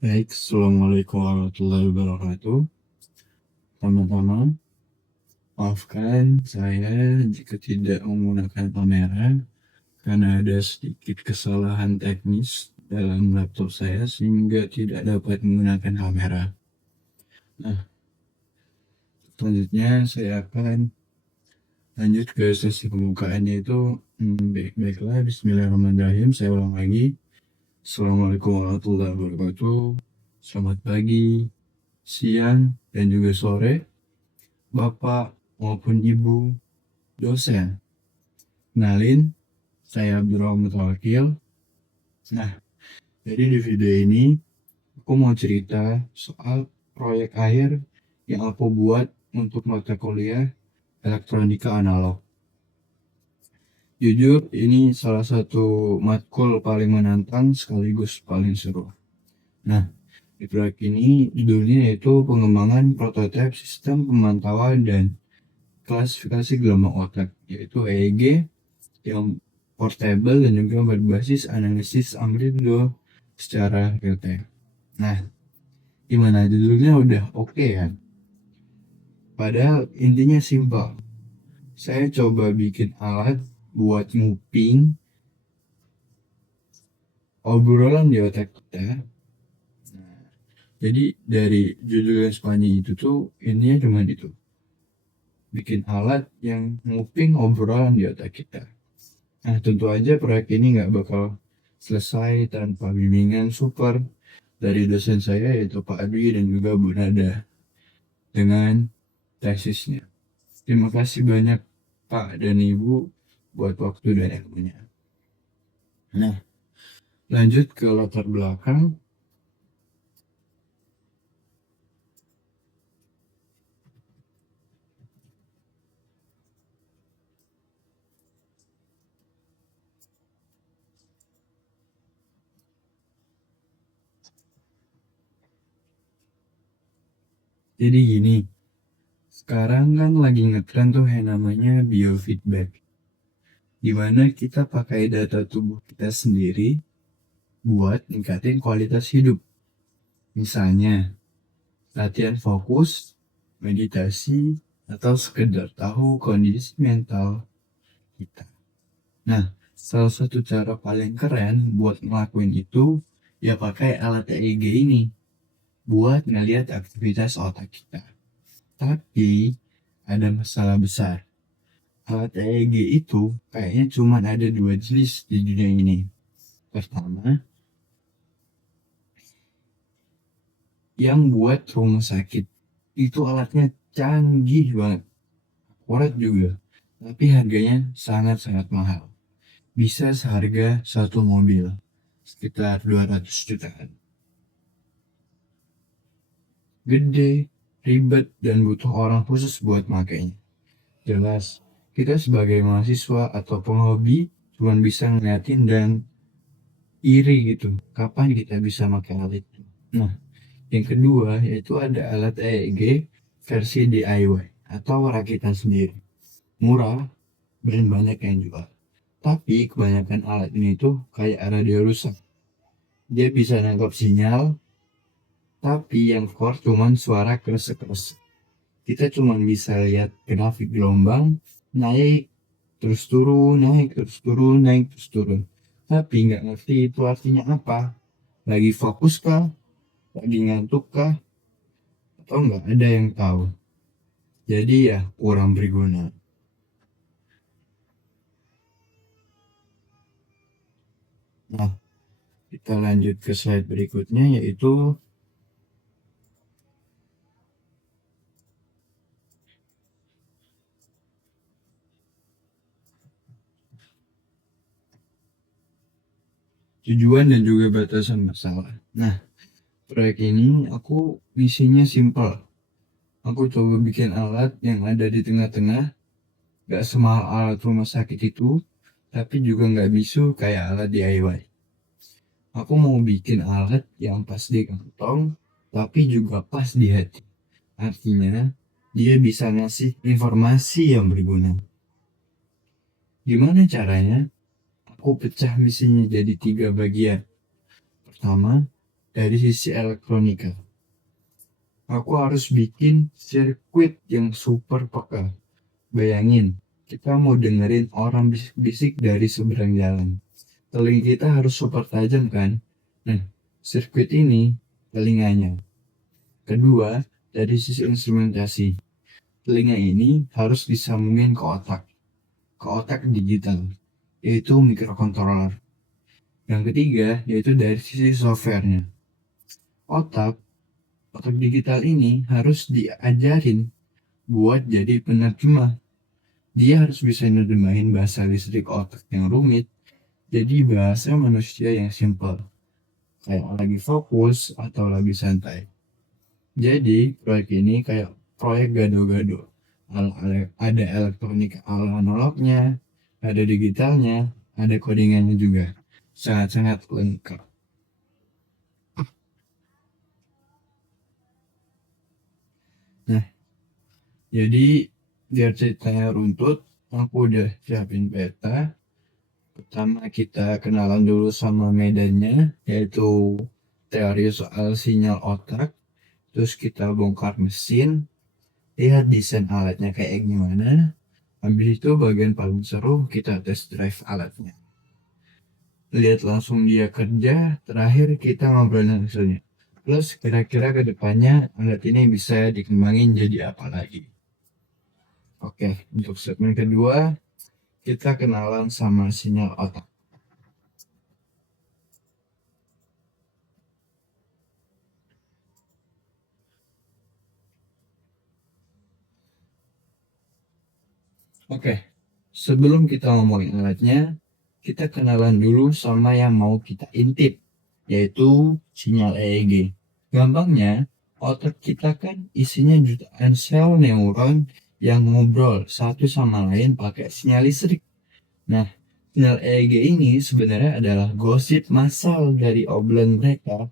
Baik, Assalamualaikum warahmatullahi wabarakatuh. Pertama-tama, maafkan saya jika tidak menggunakan kamera karena ada sedikit kesalahan teknis dalam laptop saya sehingga tidak dapat menggunakan kamera. Nah, selanjutnya saya akan lanjut ke sesi pembukaan yaitu baiklah, Bismillahirrahmanirrahim. Saya ulang lagi. Assalamualaikum warahmatullahi wabarakatuh. Selamat pagi, siang, dan juga sore, Bapak maupun Ibu dosen. Kenalin, saya Abdurrahman Mutawakil. Nah, jadi di video ini aku mau cerita soal proyek akhir yang aku buat untuk mata kuliah elektronika analog. Jujur, ini salah satu matkul paling menantang sekaligus paling seru. Nah, di proyek ini judulnya yaitu pengembangan prototipe sistem pemantauan dan klasifikasi gelombang otak, yaitu EEG yang portable dan juga berbasis analisis amplitudo secara real time. Nah, gimana, judulnya udah oke kan? Padahal intinya simpel. Saya coba bikin alat buat nguping obrolan di otak kita. Nah, jadi dari judul yang sepanjang itu tuh intinya cuma itu. Bikin alat yang nguping obrolan di otak kita. Nah, tentu aja proyek ini nggak bakal selesai tanpa bimbingan super dari dosen saya yaitu Pak Adwi dan juga Bu Nada dengan tesisnya. Terima kasih banyak Pak dan Ibu buat waktu dan ilmunya. Nah, lanjut ke latar belakang. Jadi gini, sekarang kan lagi ngetren tuh yang namanya biofeedback, dimana kita pakai data tubuh kita sendiri buat ningkatin kualitas hidup. Misalnya, latihan fokus, meditasi, atau sekedar tahu kondisi mental kita. Nah, salah satu cara paling keren buat ngelakuin itu ya pakai alat EEG ini buat ngeliat aktivitas otak kita. Tapi ada masalah besar. Alat EEG itu kayaknya cuma ada 2 jenis di dunia ini. Pertama, yang buat rumah sakit. Itu alatnya canggih banget, akurat juga, tapi harganya sangat-sangat mahal. Bisa seharga satu mobil, sekitar 200 jutaan. Gede, ribet, dan butuh orang khusus buat makainya. Jelas, kita sebagai mahasiswa atau penghobi cuma bisa ngeliatin dan iri gitu, kapan kita bisa pakai alat itu. Nah, yang kedua yaitu ada alat EEG versi DIY atau rakitan sendiri. Murah, brand banyak yang jual. Tapi kebanyakan alat ini tuh kayak radio rusak. Dia bisa nangkap sinyal, tapi yang keluar cuman suara kresek-kresek. Kita cuman bisa lihat grafik gelombang, naik, terus turun, naik, terus turun, naik, terus turun. Tapi nggak ngerti itu artinya apa. Lagi fokus kah? Lagi ngantuk kah? Atau nggak ada yang tahu. Jadi ya kurang berguna. Nah, kita lanjut ke slide berikutnya yaitu tujuan dan juga batasan masalah. Nah, proyek ini aku misinya simple. Aku coba bikin alat yang ada di tengah-tengah, gak semahal alat rumah sakit itu, tapi juga gak bisu kayak alat DIY. Aku mau bikin alat yang pas di kantong, tapi juga pas di hati. Artinya, dia bisa ngasih informasi yang berguna. Gimana caranya? Aku pecah misinya jadi 3 bagian. Pertama, dari sisi elektronika. Aku harus bikin sirkuit yang super peka. Bayangin, kita mau dengerin orang bisik-bisik dari seberang jalan. Telinga kita harus super tajam kan? Nah, sirkuit ini telinganya. Kedua, dari sisi instrumentasi. Telinga ini harus disambungin ke otak digital, yaitu microcontroller. Yang ketiga, yaitu dari sisi softwarenya. Otak, otak digital ini harus diajarin buat jadi penerjemah. Dia harus bisa nerjemahin bahasa listrik otak yang rumit jadi bahasa manusia yang simple, kayak lagi fokus atau lagi santai. Jadi proyek ini kayak proyek gado-gado. Ada elektronik ala analognya, ada digitalnya, ada codingannya juga. Sangat-sangat lengkap. Nah, jadi biar ceritanya runtut, aku udah siapin peta. Pertama kita kenalan dulu sama medannya, yaitu teori soal sinyal otak. Terus kita bongkar mesin, lihat desain alatnya kayak gimana. Habis itu bagian paling seru kita test drive alatnya. Lihat langsung dia kerja, terakhir kita ngobrolin hasilnya. Plus kira-kira ke depannya alat ini bisa dikembangin jadi apa lagi. Oke, untuk segmen kedua kita kenalan sama sinyal otak. Oke, sebelum kita ngomongin alatnya, kita kenalan dulu sama yang mau kita intip, yaitu sinyal EEG. Gampangnya, otak kita kan isinya jutaan sel neuron yang ngobrol satu sama lain pakai sinyal listrik. Nah, sinyal EEG ini sebenarnya adalah gosip massal dari obrolan mereka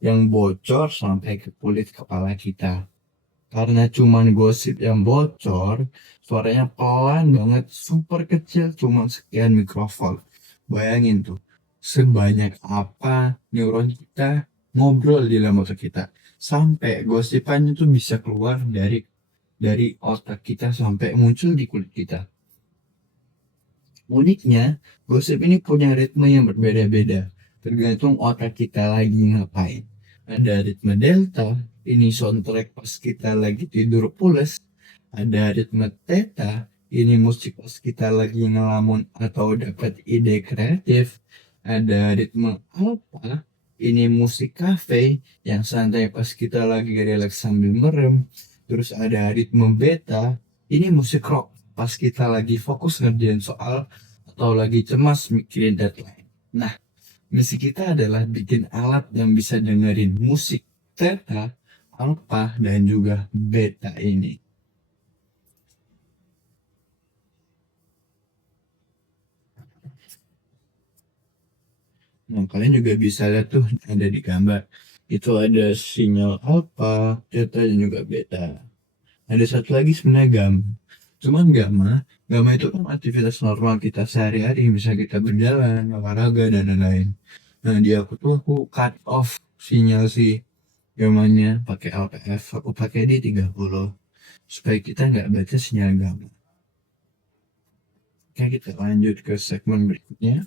yang bocor sampai ke kulit kepala kita. Karena cuman gosip yang bocor, suaranya pelan banget, super kecil, cuma sekian mikrovolt. Bayangin tuh, sebanyak apa neuron kita ngobrol di dalam otak kita. Sampai gosipannya tuh bisa keluar dari otak kita sampai muncul di kulit kita. Uniknya, gosip ini punya ritme yang berbeda-beda, tergantung otak kita lagi ngapain. Ada ritme delta, ini soundtrack pas kita lagi tidur pules. Ada ritme theta, ini musik pas kita lagi ngelamun atau dapat ide kreatif. Ada ritme alpha, ini musik cafe yang santai pas kita lagi relax sambil merem. Terus ada ritme beta, ini musik rock pas kita lagi fokus ngerjain soal atau lagi cemas mikirin deadline. Nah, misi kita adalah bikin alat yang bisa dengerin musik theta, alpha, dan juga beta ini. Nah, kalian juga bisa lihat tuh ada di gambar. Itu ada sinyal alpha, theta, dan juga beta. Ada satu lagi sebenarnya gamma. Cuman gamma itu kan aktivitas normal kita sehari-hari, bisa kita berjalan, olahraga, dan lain-lain. Nah, di aku cut off sinyal si gammanya pakai LPF, aku pakai di 30 supaya kita nggak baca sinyal gamma. Oke, kita lanjut ke segmen berikutnya.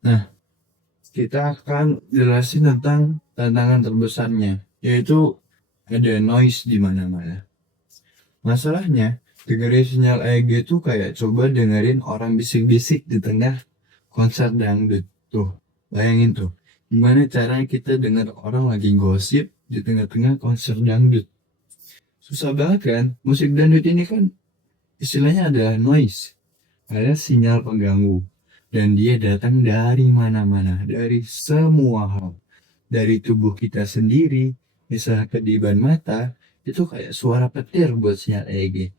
Nah, kita akan jelasin tentang tantangan terbesarnya, yaitu ada noise di mana-mana. Masalahnya, dengerin sinyal EEG tuh kayak coba dengerin orang bisik-bisik di tengah konser dangdut. Tuh, bayangin tuh, gimana caranya kita dengar orang lagi gosip di tengah-tengah konser dangdut. Susah banget kan? Musik dangdut ini kan istilahnya adalah noise, ada sinyal pengganggu. Dan dia datang dari mana-mana, dari semua hal. Dari tubuh kita sendiri, misalnya kediban mata, itu kayak suara petir buat sinyal EEG.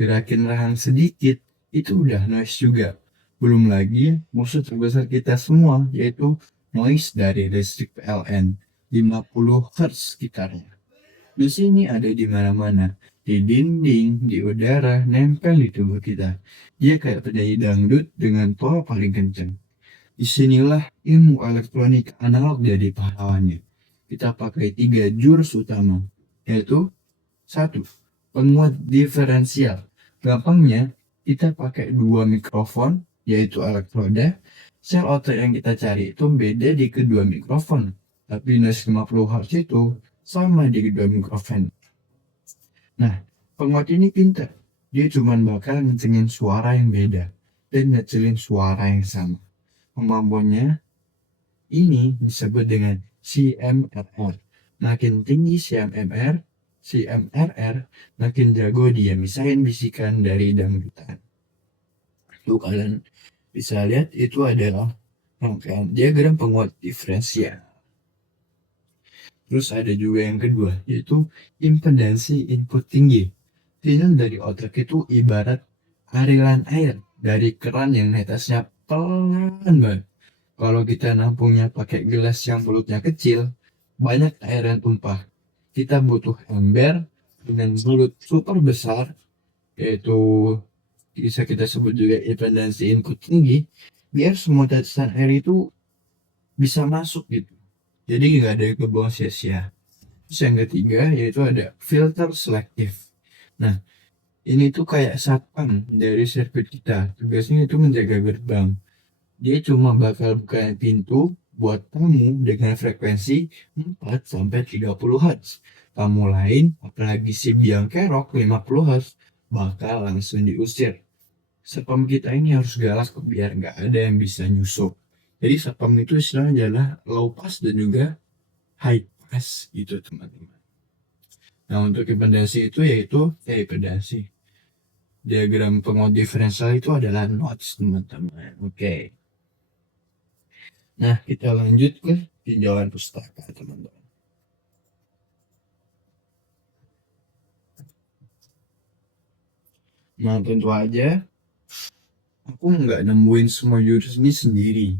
Gerakin rahang sedikit, itu udah noise juga. Belum lagi musuh terbesar kita semua, yaitu noise dari listrik PLN 50 Hz sekitarnya. Di sini ada di mana-mana, di dinding, di udara, nempel di tubuh kita. Dia kayak penyanyi dangdut dengan toa paling kencang. Disinilah ilmu elektronik analog jadi pahlawannya. Kita pakai 3 jurus utama, yaitu 1. Penguat diferensial. Gampangnya, kita pakai 2 mikrofon, yaitu elektroda. Sel otot yang kita cari itu beda di kedua mikrofon, tapi noise 50 Hz itu sama di kedua mikrofon. Nah, penguat ini pintar. Dia cuma bakal ngecengin suara yang beda dan ngecilin suara yang sama. Kemampuannya ini disebut dengan CMRR. Makin tinggi CMRR, makin jago dia misahin bisikan dari dangdutan. Tuh kalian bisa lihat itu adalah rangkaian diagram penguat diferensial. Terus ada juga yang kedua, yaitu impedansi input tinggi. Sinyal dari otak itu ibarat aliran air dari keran yang netesnya pelan banget. Kalau kita nampungnya pakai gelas yang mulutnya kecil, banyak air yang tumpah. Kita butuh ember dengan mulut super besar, yaitu bisa kita sebut juga impedansi input tinggi, biar semua tetesan air itu bisa masuk gitu. Jadi nggak ada yang kebuang sia-sia. Terus yang ketiga yaitu ada filter selektif. Nah, ini tuh kayak satpam dari sirkuit kita. Tugasnya itu menjaga gerbang. Dia cuma bakal buka pintu buat tamu dengan frekuensi 4-30 Hz. Tamu lain, apalagi si biang kerok 50 Hz, bakal langsung diusir. Satpam kita ini harus galak biar nggak ada yang bisa nyusup. Jadi satpam itu istilahnya adalah low pass dan juga high pass gitu teman-teman. Nah untuk impedansi itu yaitu impedansi. Diagram penguat diferensial itu adalah notch teman-teman. Oke. Nah kita lanjut ke tinjauan pustaka teman-teman. Nah tentu aja aku nggak nemuin semua jurus ini sendiri.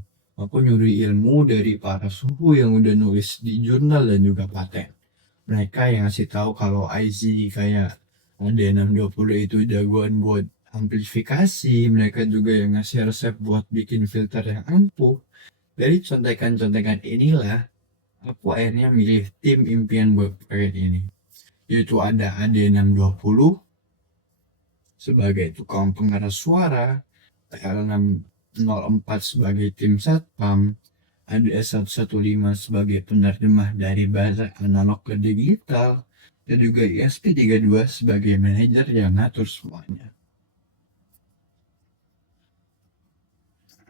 Aku nyuri ilmu dari para suhu yang udah nulis di jurnal dan juga paten. Mereka yang ngasih tahu kalau IC kayak AD620 itu jagoan buat amplifikasi. Mereka juga yang ngasih resep buat bikin filter yang ampuh. Dari contekan-contekan inilah, aku akhirnya milih tim impian buat proyek ini. Yaitu ada AD620 sebagai tukang pengeras suara, TL604 sebagai tim satpam, ada S115 sebagai penerjemah dari bahasa analog ke digital, dan juga ISP32 sebagai manajer yang ngatur semuanya.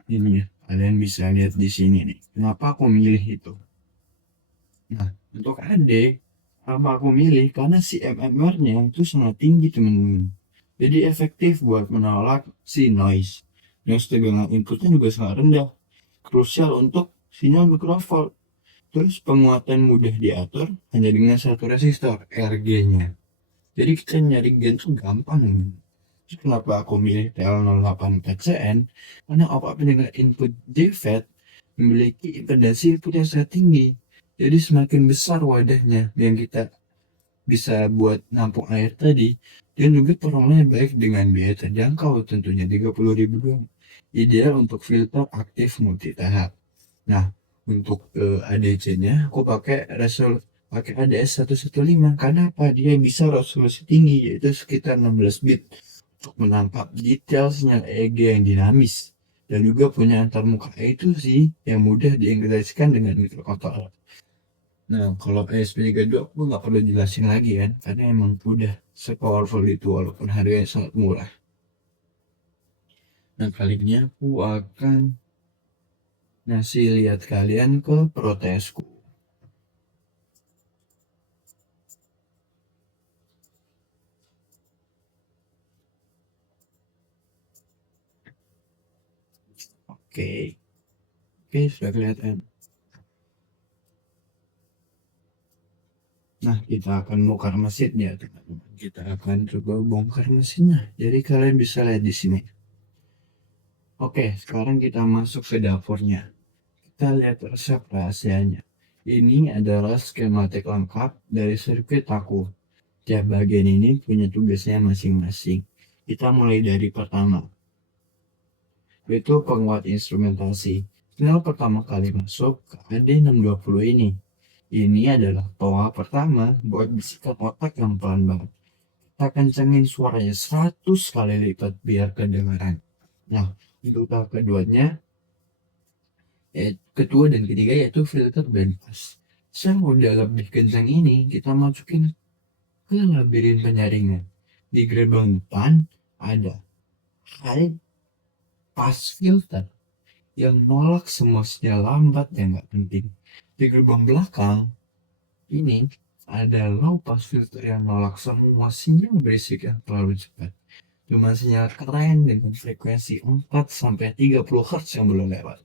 Ini kalian bisa lihat di sini nih, kenapa aku milih itu. Nah, untuk AD, kenapa aku milih? Karena si MMR-nya itu sangat tinggi teman-teman. Jadi efektif buat menolak si noise. Noise tegangan inputnya juga sangat rendah. Krusial untuk sinyal mikrofon. Terus penguatan mudah diatur hanya dengan satu resistor, RG-nya. Jadi kita nyari gain tuh gampang. Terus kenapa aku milih TL084CN? Karena apapun dengan input JFET memiliki impedansi input yang sangat tinggi. Jadi semakin besar wadahnya yang kita bisa buat nampung air tadi, dan juga performanya baik dengan biaya terjangkau tentunya 30.000 doang. Ideal untuk filter aktif multi tahap. Nah, untuk ADC-nya aku pakai ADS 115 karena apa? Dia bisa resolusi tinggi yaitu sekitar 16 bit untuk menangkap detail sinyal EEG yang dinamis, dan juga punya antarmuka itu sih yang mudah diintegrasikan dengan mikrokontroller. Nah, kalau ESP32 aku nggak perlu jelasin lagi kan, karena emang udah sepowerful itu walaupun harganya sangat murah. Nah, kali ini aku akan ngasih lihat kalian ke protesku. Oke, sudah kelihatan. Nah, kita akan bongkar mesinnya, teman-teman. Kita akan coba bongkar mesinnya. Jadi kalian bisa lihat di sini. Oke, sekarang kita masuk ke dapurnya. Kita lihat resep rahasianya. Ini adalah skematik lengkap dari sirkuit aku. Tiap bagian ini punya tugasnya masing-masing. Kita mulai dari pertama, yaitu penguat instrumentasi. Sinyal pertama kali masuk ke AD620 ini. Ini adalah toa pertama buat bisikan otak yang pelan banget. Kita kencengin suaranya 100 kali lipat biar kedengaran. Nah, untuk tahap keduanya, kedua dan ketiga yaitu filter band pass. Yang udah lebih kencang ini kita masukin ke labirin penyaringan. Di gerbang depan ada high pass filter yang nolak semua sinyal lambat yang nggak penting. Di gerbang belakang ini ada low pass filter yang nolak semua sinyal berisik yang terlalu cepat. Cuma sinyal keren dengan frekuensi 4 sampai 30 Hz yang belum lewat.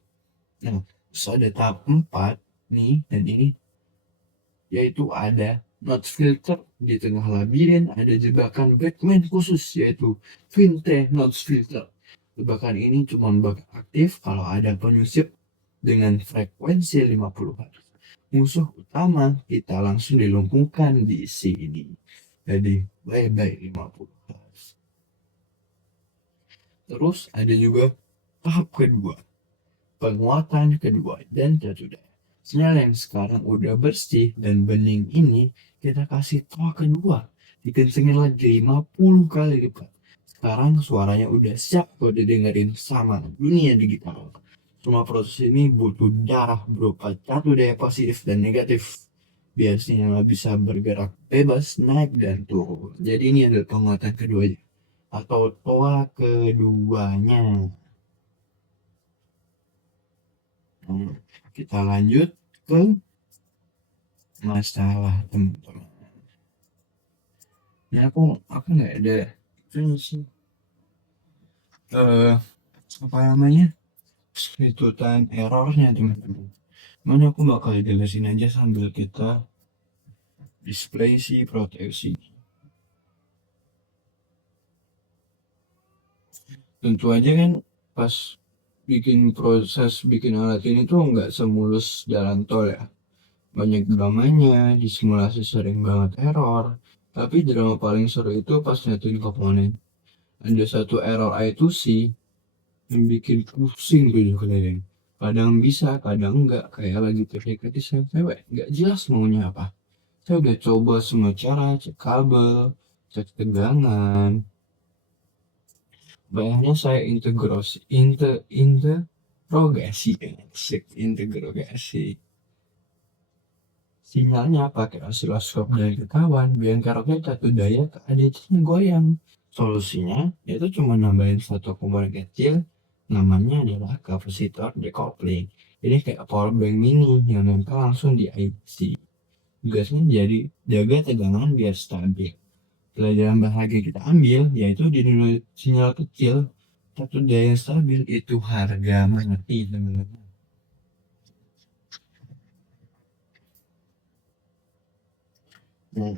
Nah, terus ada tahap 4 nih, dan ini yaitu ada notch filter. Di tengah labirin ada jebakan Batman khusus yaitu Vinte notch filter. Jebakan ini cuma bakal aktif kalau ada penyusup dengan frekuensi 50 Hz. Musuh utama kita langsung dilumpuhkan di sini. Jadi bye bye 50 Hz. Terus ada juga tahap kedua, penguatan kedua dan ketiga. Sinyal yang sekarang udah bersih dan bening ini kita kasih toa kedua, dikencengin lagi 50 kali lipat. Sekarang suaranya udah siap buat didengerin sama dunia digital. Semua proses ini butuh darah berupa satu daya positif dan negatif. Biar sinyal bisa bergerak bebas naik dan turun. Jadi ini adalah penguatan keduanya atau toa keduanya. Kita lanjut ke masalah teman-teman. Ini aku nggak ada ini sih, apa namanya, screenshotan errornya teman-teman. Mana aku bakal jelasin aja sambil kita display si proteksi. Tentu aja kan pas bikin alat ini tuh nggak semulus jalan tol ya. Banyak dramanya, di simulasi sering banget error. Tapi drama paling seru itu pas nyatuin komponen. Ada satu error I2C yang bikin pusing tuh keliling. Kadang bisa, kadang enggak. Kayak lagi PDKT sama cewek, nggak jelas maunya apa. Saya udah coba semua cara, cek kabel, cek tegangan. Bayangnya saya integrogasi sinyalnya pakai osiloskop dari kawan biar keroknya satu daya ke ADC-nya goyang. Solusinya yaitu cuma nambahin satu komponen kecil, namanya adalah kapasitor decoupling. Ini kayak power bank mini yang nempel langsung di IC. Tugasnya jadi jaga tegangan biar stabil. Pelajaran bahagia kita ambil yaitu di sinyal kecil satu daya stabil itu harga mati teman-teman. Nah,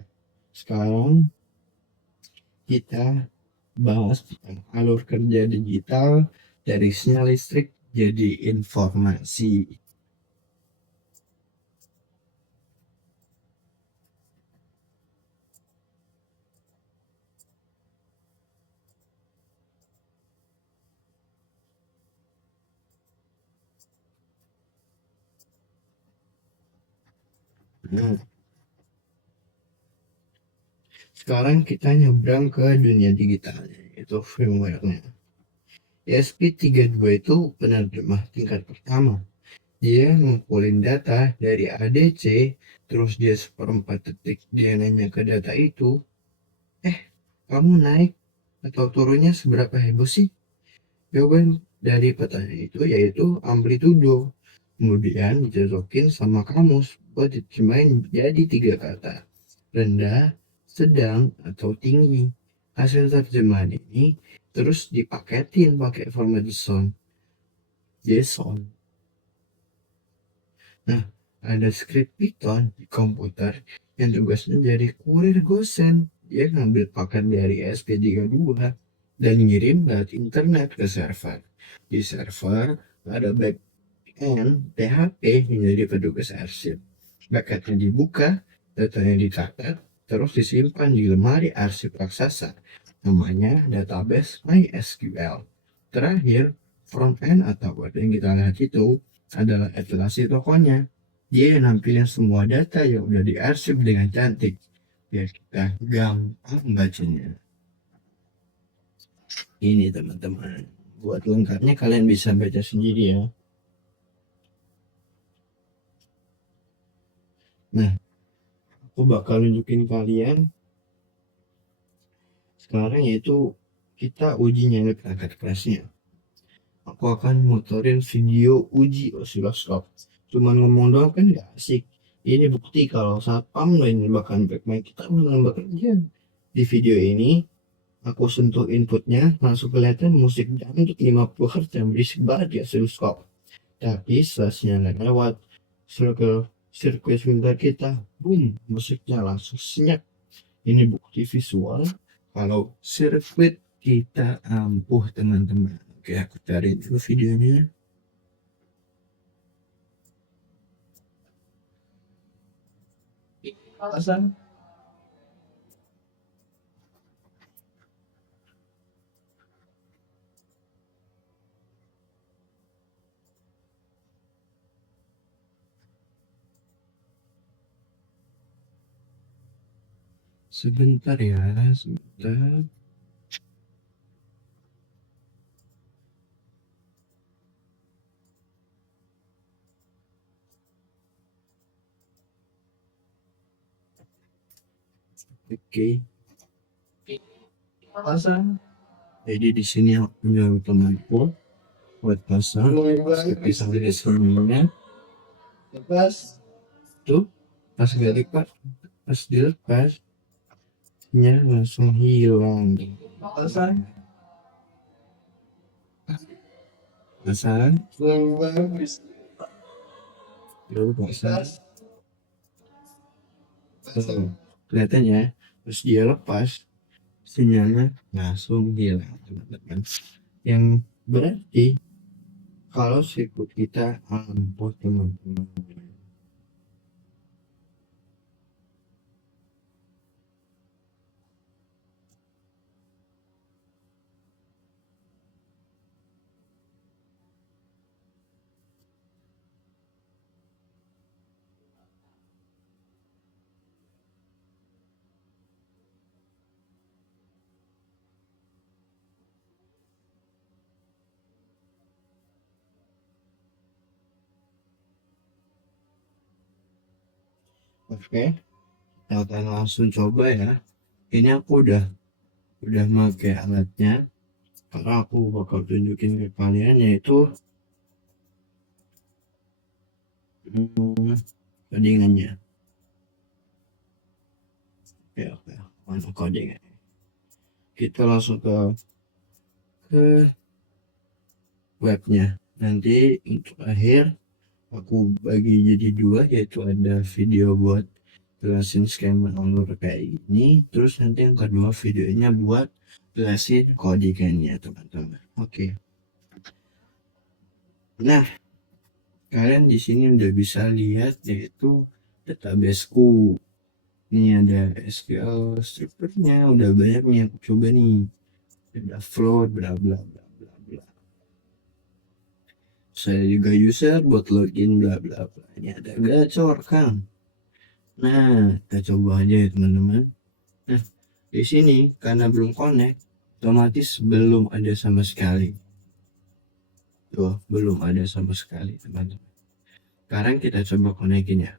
sekarang kita bahas tentang alur kerja digital dari sinyal listrik jadi informasi. Nah, sekarang kita nyebrang ke dunia digitalnya, itu firmware-nya. ESP32 itu penerjemah tingkat pertama. Dia ngumpulin data dari ADC, terus dia seperempat detik dia nanya ke data itu, kamu naik atau turunnya seberapa heboh sih? Jawaban dari pertanyaan itu yaitu amplitudo. Kemudian dicocokin sama kamus buat diterjemahin jadi 3 kata, rendah, sedang, atau tinggi. Hasil terjemahan ini terus dipaketin pakai format JSON. Nah, ada script Python di komputer yang tugasnya jadi kurir gosen. Dia ngambil paket dari ESP32 dan ngirim lewat internet ke server. Di server ada backend PHP yang jadi petugas arsip. Paketnya dibuka, datanya dicatat, terus disimpan di lemari arsip raksasa namanya database MySQL. Terakhir, front end atau web yang kita lihat itu adalah etalase tokonya. Dia nampilin semua data yang udah diarsip dengan cantik biar kita gampang bacanya. Ini teman-teman, buat lengkapnya kalian bisa baca sendiri ya. Nah, aku bakal nunjukin kalian sekarang yaitu kita uji nyali perangkat kerasnya. Aku akan muterin video uji osiloskop. Cuman ngomong doang kan gak asik. Ini bukti kalau saat menembakkan backmic kita benar bekerja. Di video ini aku sentuh inputnya langsung kelihatan musik dangdut 50 Hz yang berisik banget di osiloskop. Tapi setelah sinyalnya lewat sirkuit filter kita, boom, musiknya langsung senyap. Ini bukti visual kalau sirkuit kita ampuh teman-teman. Oke, aku cari dulu videonya. Alasan? Sebentar ya, sebentar. Oke. Pasang. Jadi di sini aku punya temanku buat pasang. Bisa di sininya. Lepas. Tuh, pas gak dilepas, pas dilepas, nya langsung hilang. Pasang. Pasang. Bagus. Lalu pasang. Tuh, kelihatan ya. Terus dia lepas, sinyalnya langsung hilang teman-teman. Yang berarti kalau sirkuit kita ampuh teman-teman. Oke, kita akan langsung coba ya. Ini aku udah pakai alatnya. Karena aku bakal tunjukin ke kalian yaitu codingannya. Oke, mana codingan? Kita langsung ke webnya. Nanti untuk akhir aku bagi jadi dua, yaitu ada video buat jelasin skema alur kayak gini, terus nanti yang kedua videonya buat jelasin codingannya teman-teman. Oke. Nah, kalian di sini udah bisa lihat yaitu databaseku. Ini ada SQL strukturnya, udah banyak nih aku coba nih. Ada float, bla bla bla bla bla. Saya juga user buat login bla bla bla. Ini ada gacor kan. Nah, kita coba aja ya teman-teman. Nah, di sini karena belum connect, otomatis belum ada sama sekali. Tuh, belum ada sama sekali teman-teman. Sekarang kita coba connectin ya.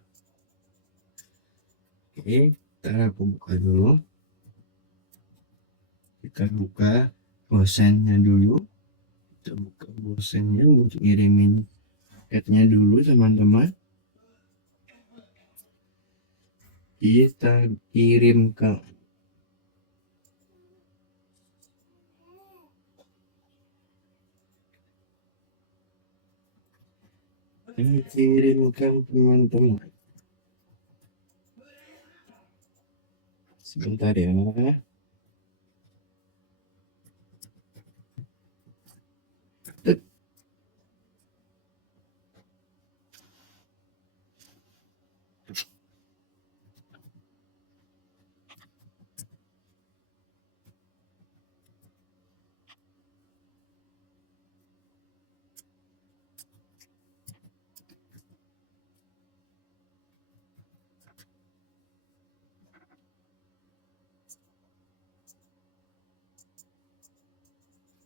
Oke, ntar aku buka dulu. Kita buka bosennya dulu. Kita buka bosennya buat ngirimin paketnya dulu teman-teman. Kita kirim ke kirimkan teman-teman. Sebentar ya.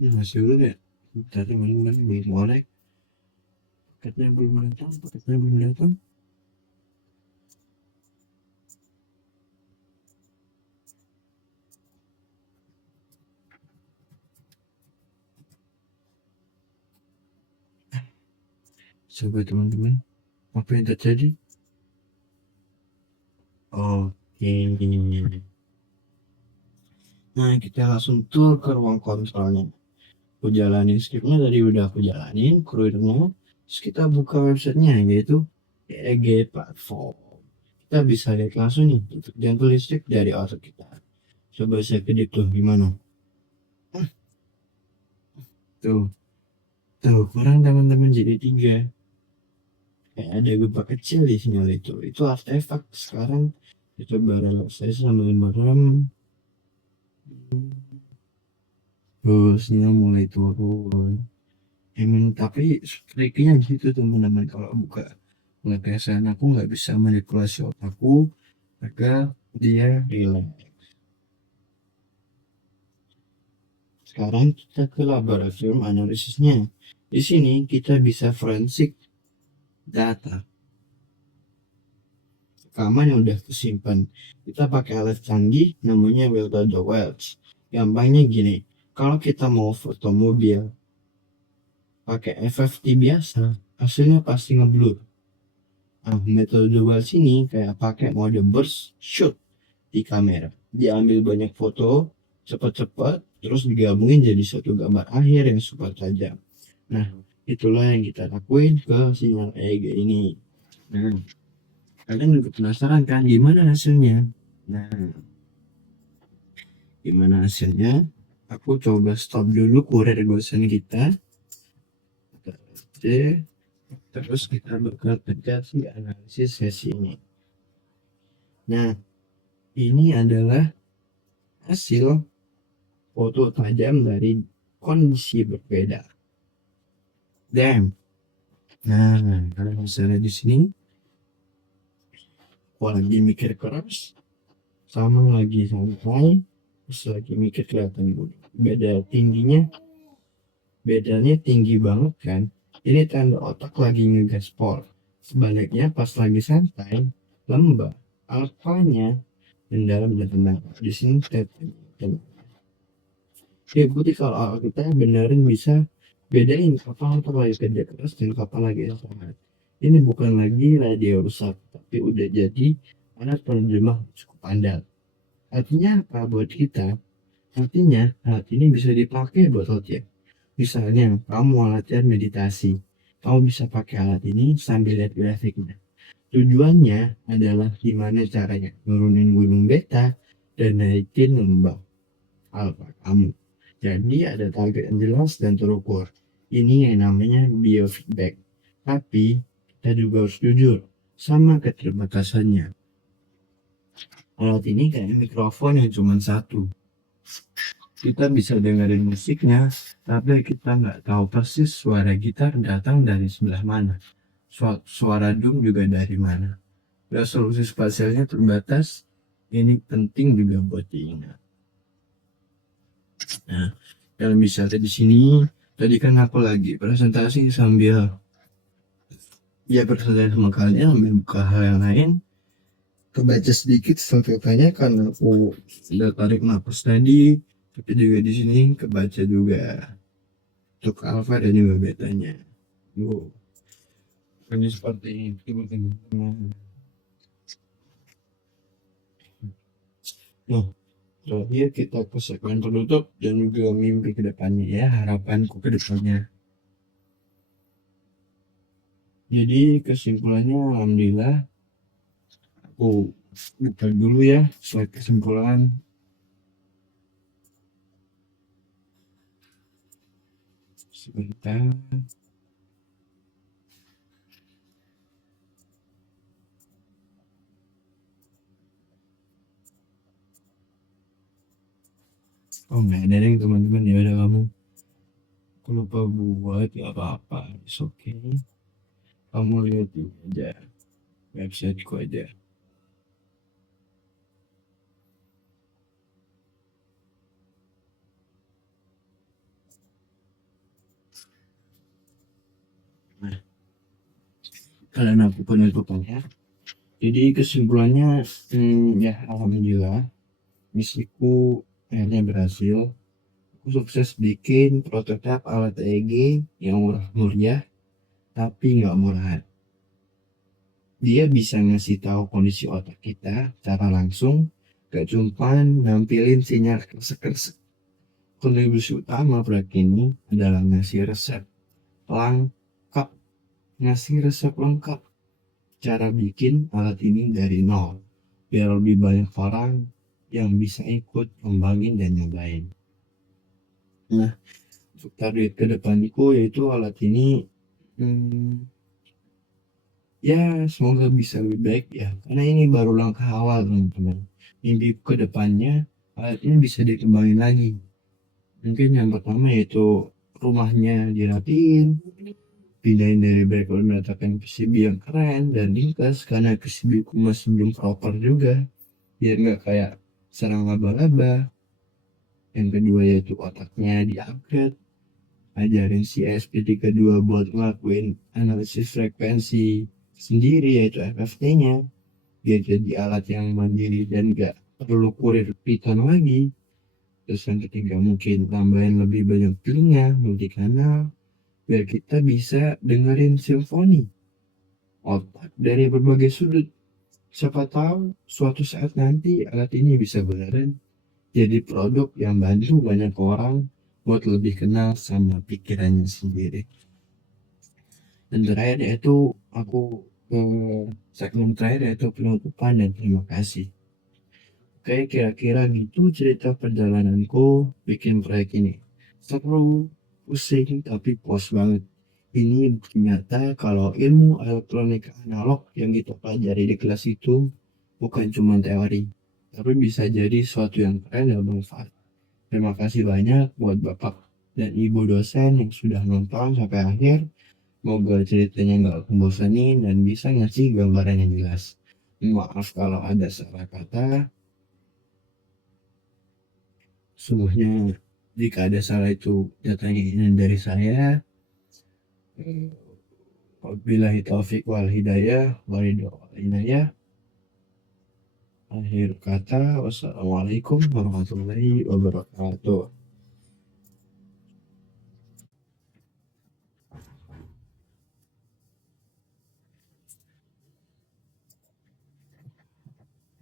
Masih dulu ya. Bentar teman-teman, belum ngorek. Paketnya belum datang. Coba teman-teman, apa yang terjadi? Oke. Nah, kita langsung tur ke ruang kontrolnya. Aku jalanin scriptnya tadi udah aku jalanin, kruidernya. Terus kita buka websitenya, yaitu EEG Platform. Kita bisa lihat langsung nih untuk jantung listrik dari otak kita. Coba saya kedip tuh, gimana? Tuh, tuh kurang teman-teman jadi 3. Kayak ada gempa kecil di sinyal itu. Itu artefak. Sekarang kita coba relaksasi sambil merem. Terus sinyal mulai turun. Emang tapi triknya gitu teman-teman, kalau buka pengetesan aku nggak bisa manipulasi otakku agar dia relax. Sekarang kita ke laboratorium analisisnya. Di sini kita bisa forensik data rekaman yang udah kesimpan. Kita pakai alat canggih namanya Wiltado Wells. Gampangnya gini, kalau kita mau foto mobil pakai FFT biasa, hasilnya pasti ngeblur. Nah, metode Wells ini kayak pakai mode burst shoot di kamera. Diambil banyak foto cepat-cepat, terus digabungin jadi satu gambar akhir yang super tajam. Nah, itulah yang kita lakuin ke sinyal EEG ini. Nah, kalian juga penasaran kan gimana hasilnya? Nah, gimana hasilnya? Aku coba stop dulu kurir gosen kita. Oke, terus kita bakal pencet si analisis sesi ini. Nah, ini adalah hasil foto tajam dari kondisi berbeda. Damn. Nah, kalian bisa lihat di sini. Aku lagi mikir keras, sama lagi santai, terus lagi mikir kelihatan budi. Bedanya tinggi banget kan? Ini tanda otak lagi ngegaspol. Sebaliknya pas lagi santai, lembab, alfanya mendalam dan tenang. Di sini tenang. Ya bukti kalau kita beneran bisa bedain kapan otak lagi kerja keras dan kapan lagi istirahat. Ini bukan lagi radio rusak, tapi udah jadi alat penerjemah cukup andal. Artinya apa buat kita? Artinya alat ini bisa dipakai buat latihan. Misalnya, kamu mau latihan meditasi. Kamu bisa pakai alat ini sambil lihat grafiknya. Tujuannya adalah gimana caranya nurunin gunung beta dan naikin lembah alfa kamu. Jadi ada target yang jelas dan terukur. Ini yang namanya biofeedback. Tapi kita juga harus jujur sama keterbatasannya. Alat ini kayak mikrofon yang cuma satu. Kita bisa dengerin musiknya, tapi kita nggak tahu persis suara gitar datang dari sebelah mana. Suara drum juga dari mana. Resolusi spasialnya terbatas, ini penting juga buat diingat. Nah, kalian bisa lihat di sini, tadi kan aku lagi presentasi sambil presentasi sama kalian, sambil buka hal yang lain. Kebaca sedikit tanya karena aku udah tarik nafas tadi, tapi juga di sini kebaca juga untuk alfa dan juga betanya. Ini seperti itu teman-teman. Nah, terakhir kita ke segmen penutup dan juga mimpi ke depannya ya, harapanku ke depannya. Jadi kesimpulannya alhamdulillah aku buka dulu ya slide kesimpulan. Sebentar. Oh nggak ada nih teman-teman, ya udah kamu. Aku lupa buat, ya apa-apa, it's okay. Kamu lihat aja websiteku aja. kalian aku penutupannya. Jadi kesimpulannya, ya alhamdulillah misiku akhirnya berhasil. Aku sukses bikin prototipe alat EEG yang murah meriah tapi nggak murahan. Dia bisa ngasih tahu kondisi otak kita secara langsung, gak cuma nampilin sinyal kresek-kresek. Kontribusi utama proyek ini adalah lengkap, ngasih resep lengkap cara bikin alat ini dari nol, biar lebih banyak orang yang bisa ikut kembangin dan nyobain. Nah, untuk target kedepanku yaitu alat ini, ya semoga bisa lebih baik ya, karena ini baru langkah awal teman-teman. Mimpi kedepannya alat ini bisa dikembangin lagi. Mungkin yang pertama yaitu rumahnya dirapiin, pindahin dari background meletakkan PCB yang keren dan ringkas, karena PCB ku masih belum proper juga, biar nggak kayak serang laba-laba. Yang kedua yaitu otaknya di upgrade, ajarin si ESP32 buat ngelakuin analisis frekuensi sendiri yaitu FFT-nya, biar jadi alat yang mandiri dan gak perlu kurir Python lagi. Terus yang ketiga mungkin tambahin lebih banyak telinga multi kanal, biar kita bisa dengerin simfoni otak dari berbagai sudut. Siapa tahu suatu saat nanti alat ini bisa beneran jadi produk yang bantu banyak orang buat lebih kenal sama pikirannya sendiri. Dan terakhir yaitu aku segmen terakhir yaitu penutupan dan terima kasih. Oke, kira-kira gitu cerita perjalananku bikin proyek ini. Seru, pusing, tapi puas banget. Ini bukti nyata kalau ilmu elektronika analog yang kita pelajari di kelas itu bukan cuma teori, tapi bisa jadi sesuatu yang keren dan bermanfaat. Terima kasih banyak buat Bapak dan Ibu dosen yang sudah nonton sampai akhir. Semoga ceritanya nggak membosanin dan bisa ngasih gambaran yang jelas. Maaf kalau ada salah kata. Sungguhnya jika ada salah itu datanya ini dari saya. Wabillahi taufik wal hidayah walidayah. Akhir kata, wassalamualaikum warahmatullahi wabarakatuh.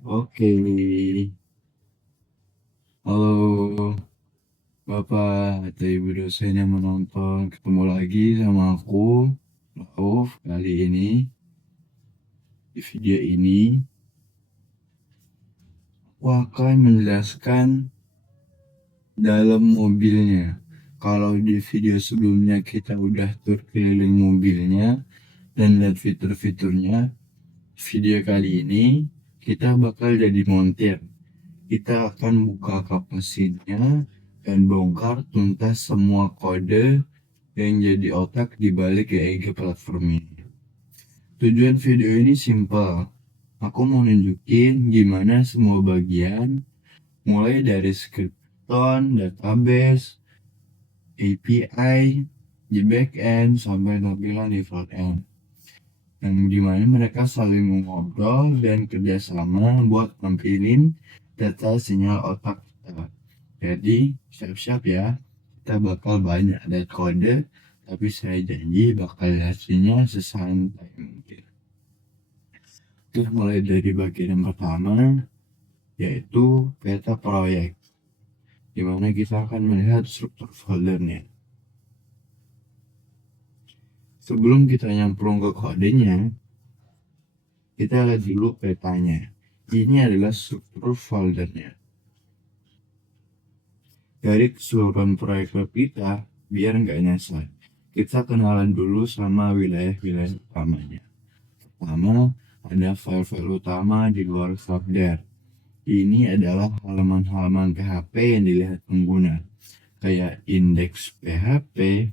Oke, halo Bapak atau Ibu dosen yang menonton, ketemu lagi sama aku, Rauf. Kali ini di video ini aku akan menjelaskan dalam mobilnya. Kalau di video sebelumnya kita udah tur keliling mobilnya dan lihat fitur-fiturnya, video kali ini kita bakal jadi montir. Kita akan buka kap mesinnya dan bongkar tuntas semua kode yang jadi otak di balik EEG platform ini. Tujuan video ini simpel. Aku mau nunjukin gimana semua bagian, mulai dari scripton, database, API, di backend, sampai tampilan di frontend. Dan dimana mereka saling ngobrol dan kerjasama buat nampilin data sinyal otak kita. Jadi siap-siap ya, kita bakal banyak ada kode, tapi saya janji bakal hasilnya sesantai mungkin. Kita mulai dari bagian yang pertama, yaitu peta proyek, dimana kita akan melihat struktur foldernya. Sebelum kita nyemplung ke kodenya, kita lihat dulu petanya. Ini adalah struktur foldernya. Dari keseluruhan proyek web kita, biar nggak nyasar, kita kenalan dulu sama wilayah-wilayah utamanya. Pertama, ada file-file utama di luar folder. Ini adalah halaman-halaman PHP yang dilihat pengguna, kayak index PHP,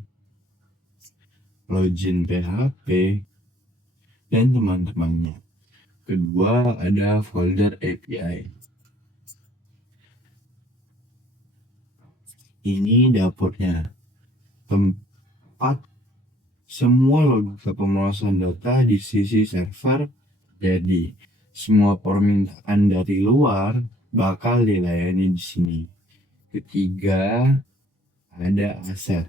login PHP, dan teman-temannya. Kedua, ada folder API. Ini dapurnya, tempat semua logika pemrosesan data di sisi server. Jadi, semua permintaan dari luar bakal dilayani di sini. Ketiga, ada aset.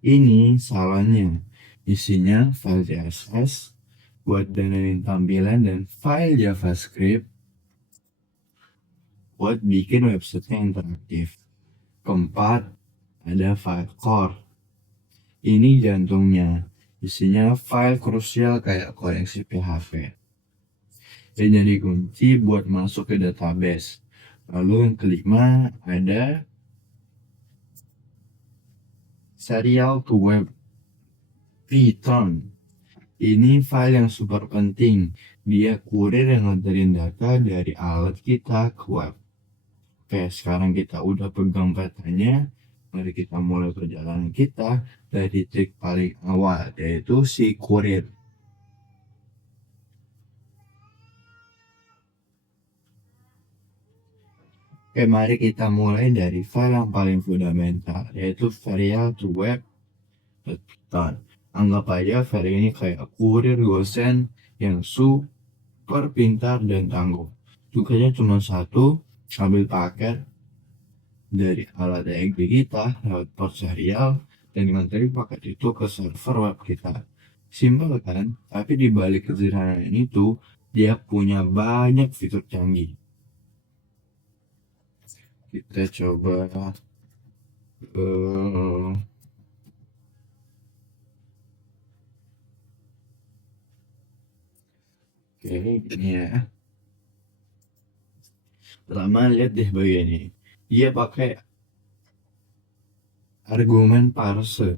Ini salahnya. Isinya file CSS buat dandanin tampilan dan file JavaScript buat bikin websitenya interaktif. Keempat, ada file core. Ini jantungnya. Isinya file krusial kayak koneksi PHP. Dan jadi kunci buat masuk ke database. Lalu yang kelima ada serial to web return. Ini file yang super penting. Dia kurir yang nganterin data dari alat kita ke web. Oke, sekarang kita udah pegang petanya. Mari kita mulai perjalanan kita dari trik paling awal, yaitu si kurir. Oke, mari kita mulai dari file yang paling fundamental, yaitu serial to web return. Anggap aja file ini kayak kurir gosen yang super pintar dan tangguh. Tugasnya cuma satu, ambil paket dari alat exe kita lewat port serial dan nganterin paket itu ke server web kita. Simpel kan? Tapi di balik kesederhanaan itu, dia punya banyak fitur canggih. Kita coba oke, ini ya. Pertama, lihat deh bagian ini. Dia pakai argumen parse.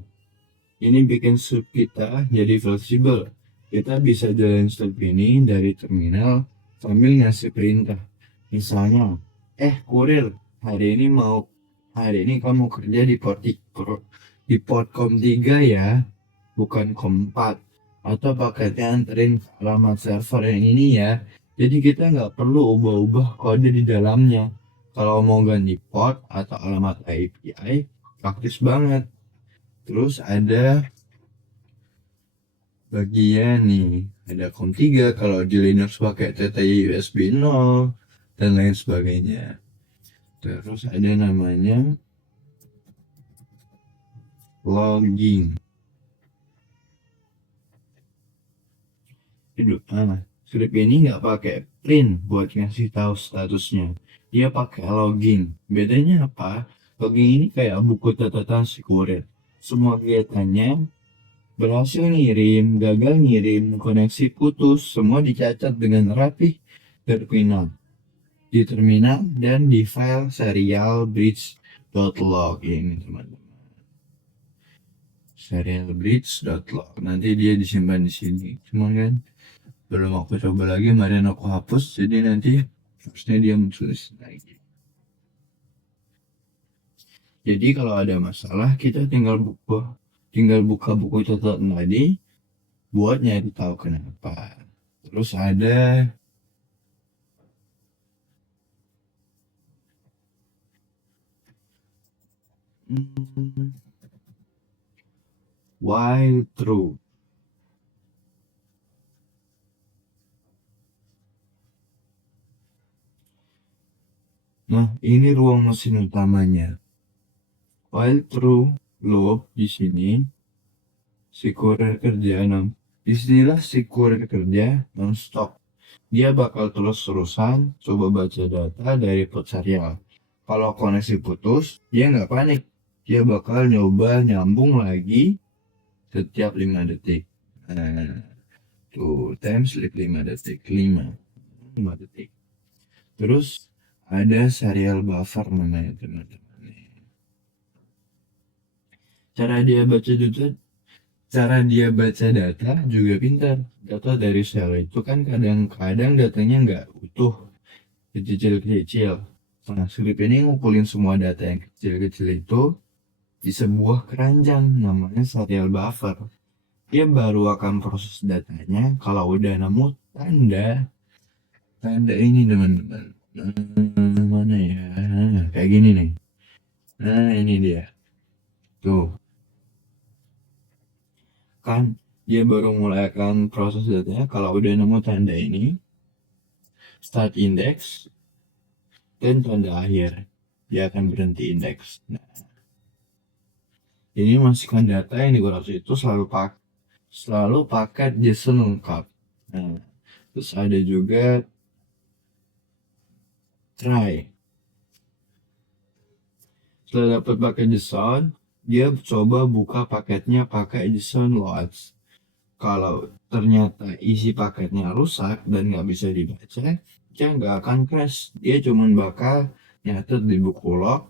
Ini bikin script kita jadi fleksibel. Kita bisa jalan script ini dari terminal sambil ngasih perintah. Misalnya, kurir, hari ini kamu kerja di port COM 3 ya, bukan COM 4. Atau paketnya anterin ke alamat server yang ini ya. Jadi kita nggak perlu ubah-ubah kode di dalamnya. Kalau mau ganti port atau alamat API, praktis banget. Terus ada bagian nih, ada COM 3 kalau di Linux pakai TTY USB 0 dan lain sebagainya. Terus ada namanya logging. Script ini nggak pakai print buat ngasih tahu statusnya. Dia pakai logging. Bedanya apa? Logging ini kayak buku catatan si kurir. Semua kegiatannya berhasil ngirim, gagal ngirim, koneksi putus, semua dicatat dengan rapih terpinal di terminal dan di file serial bridge.log ini teman-teman. Serial bridge.log nanti dia disimpan di sini. Cuma kan belum aku coba lagi, kemarin aku hapus, jadi nanti harusnya dia muncul lagi. Jadi kalau ada masalah kita tinggal buka buku catatan tadi buat nyari tahu kenapa. Terus ada while true. Nah, ini ruang mesin utamanya. While true loop di sini si kurir kerja disinilah si kurir kerja non-stop. Dia bakal terus-terusan coba baca data dari port serial. Kalau koneksi putus, dia nggak panik. Dia bakal nyoba nyambung lagi setiap 5 detik. Nah, tuh time slip 5 detik, 5 detik. Terus ada serial buffer namanya teman-teman. Cara dia baca data juga pintar. Data dari sel itu kan kadang-kadang datanya nggak utuh, kecil-kecil. Nah, script ini ngumpulin semua data yang kecil-kecil itu di sebuah keranjang namanya serial buffer. Dia baru akan proses datanya kalau udah nemu tanda ini teman-teman. Mana ya? Kayak gini nih. Nah, ini dia. Tuh. kan dia baru mulai akan proses datanya kalau udah nemu tanda ini, start index, dan tanda akhir. Dia akan berhenti indeks. Nah, ini masukkan data yang dikoreksi itu selalu pakai JSON lengkap. Nah, terus ada juga try. Setelah dapat pakai JSON, dia coba buka paketnya pakai JSON loads. Kalau ternyata isi paketnya rusak dan nggak bisa dibaca, dia nggak akan crash. Dia cuma bakal nyatet di buku log,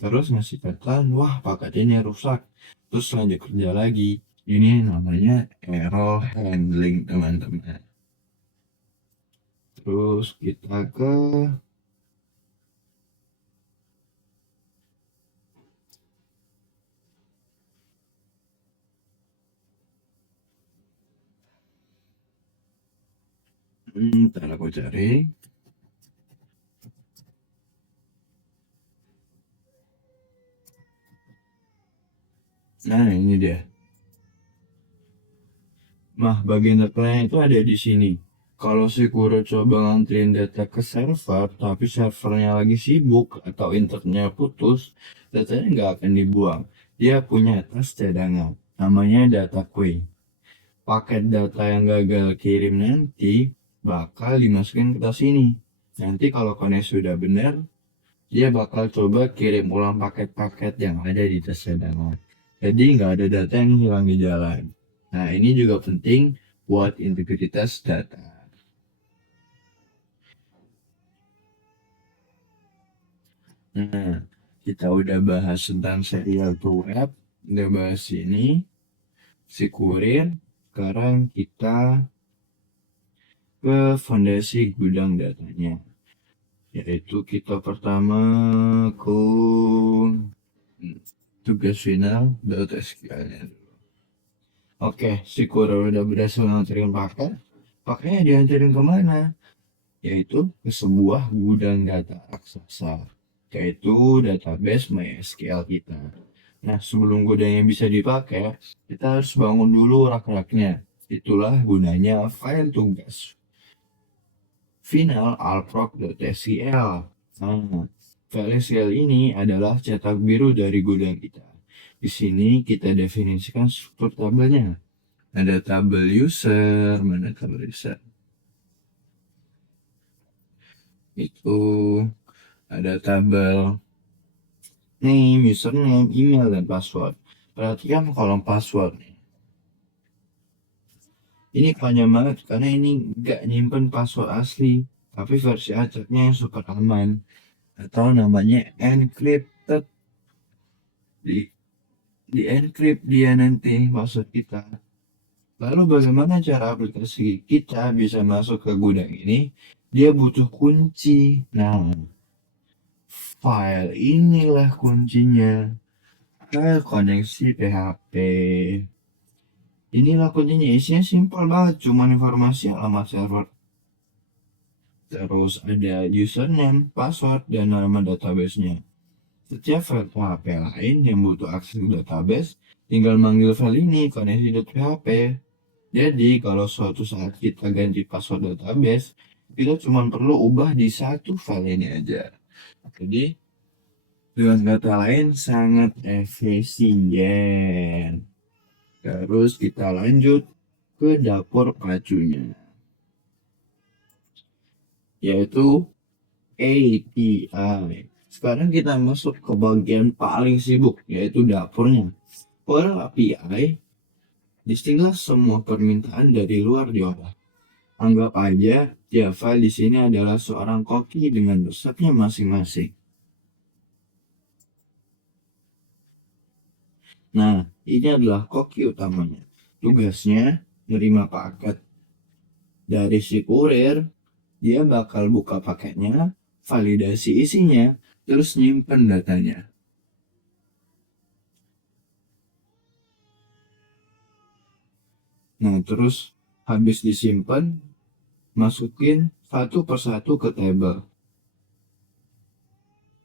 terus ngasih catatan, wah paket ini rusak. Terus lanjut kerja lagi. Ini namanya error handling, teman-teman. Terus kita ke ntar aku cari. Nah, ini dia. Nah, bagian datanya itu ada di sini. Kalau si Kuro coba nganterin data ke server, tapi servernya lagi sibuk atau internetnya putus, datanya nggak akan dibuang. Dia punya tas cadangan, namanya data queue. Paket data yang gagal kirim nanti bakal dimasukin ke tas ini. Nanti kalau koneksi sudah benar, dia bakal coba kirim ulang paket-paket yang ada di tas cadangan. Jadi nggak ada data yang hilang di jalan. Nah, ini juga penting buat integritas data. Nah, kita udah bahas tentang serial to web, udah bahas ini, si kurir. Sekarang kita ke fondasi gudang datanya. Yaitu kita pertama ke tugas final .sql-nya. Oke, si kurir udah berhasil nganterin paket. Paketnya diantarin kemana? Yaitu ke sebuah gudang data raksasa, yaitu database MySQL kita. Nah, sebelum gudangnya bisa dipakai, kita harus bangun dulu rak-raknya. Itulah gunanya file tugas final alproc.sql. Nah, file SQL ini adalah cetak biru dari gudang kita. Di sini kita definisikan struktur tabelnya. Ada tabel user, mana tabel user? Itu ada tabel name, username, email, dan password. Perhatikan kolom password nih. Ini panjang banget karena ini nggak nyimpen password asli, tapi versi acaknya yang super aman atau namanya encrypted. Di encrypt dia nanti password kita. Lalu bagaimana cara aplikasi kita bisa masuk ke gudang ini? Dia butuh kunci. Nah, file inilah kuncinya. File koneksi PHP. Inilah kuncinya, isinya simpel banget, cuma informasi alamat server. Terus ada username, password, dan nama database-nya. Setiap file PHP lain yang butuh akses ke database, tinggal manggil file ini koneksi.php. Jadi kalau suatu saat kita ganti password database, kita cuma perlu ubah di satu file ini aja. Jadi dengan kata lain sangat efisien. Terus kita lanjut ke dapur pacunya, yaitu API. Sekarang kita masuk ke bagian paling sibuk, yaitu dapurnya. Per API, listinglah semua permintaan dari luar diolah. Anggap aja tiap file di sini adalah seorang koki dengan resepnya masing-masing. Nah, ini adalah koki utamanya. Tugasnya nerima paket dari si kurir, dia bakal buka paketnya, validasi isinya, terus nyimpen datanya. Nah, terus habis disimpan, masukin satu persatu ke table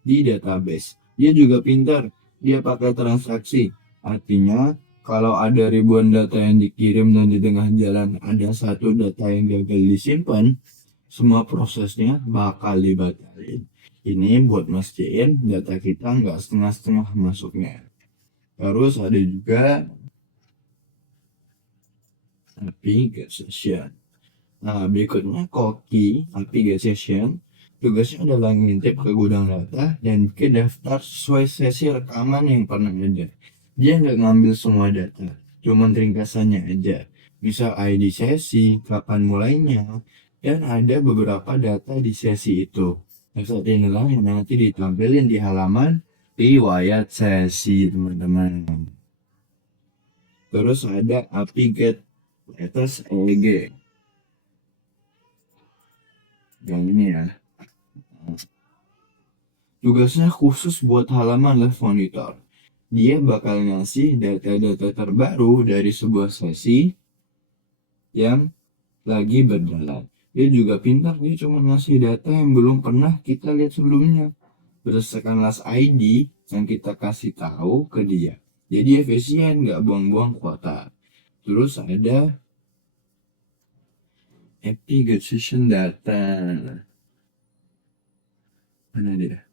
di database. Dia juga pintar, dia pakai transaksi. Artinya, Kalau ada ribuan data yang dikirim dan di tengah jalan ada satu data yang gagal disimpan, semua prosesnya bakal dibatalin. Ini buat mastiin data kita nggak setengah-setengah masuknya. Terus ada juga application. Nah, berikutnya Koki application. Tugasnya adalah ngintip ke gudang data dan bikin daftar sesuai sesi rekaman yang pernah ada. Dia nggak ngambil semua data, cuma ringkasannya aja. Misal ID sesi, kapan mulainya, dan ada beberapa data di sesi itu. Data inilah yang nanti ditampilkan di halaman riwayat sesi, teman-teman. Terus ada API get status EG. Yang ini ya. Tugasnya khusus buat halaman Live Monitor. Dia bakal ngasih data-data terbaru dari sebuah sesi yang lagi berjalan. Dia juga pintar, dia cuma ngasih data yang belum pernah kita lihat sebelumnya. Berdasarkan last ID yang kita kasih tahu ke dia. Jadi efisien, nggak buang-buang kuota. Terus ada application data. Mana dia?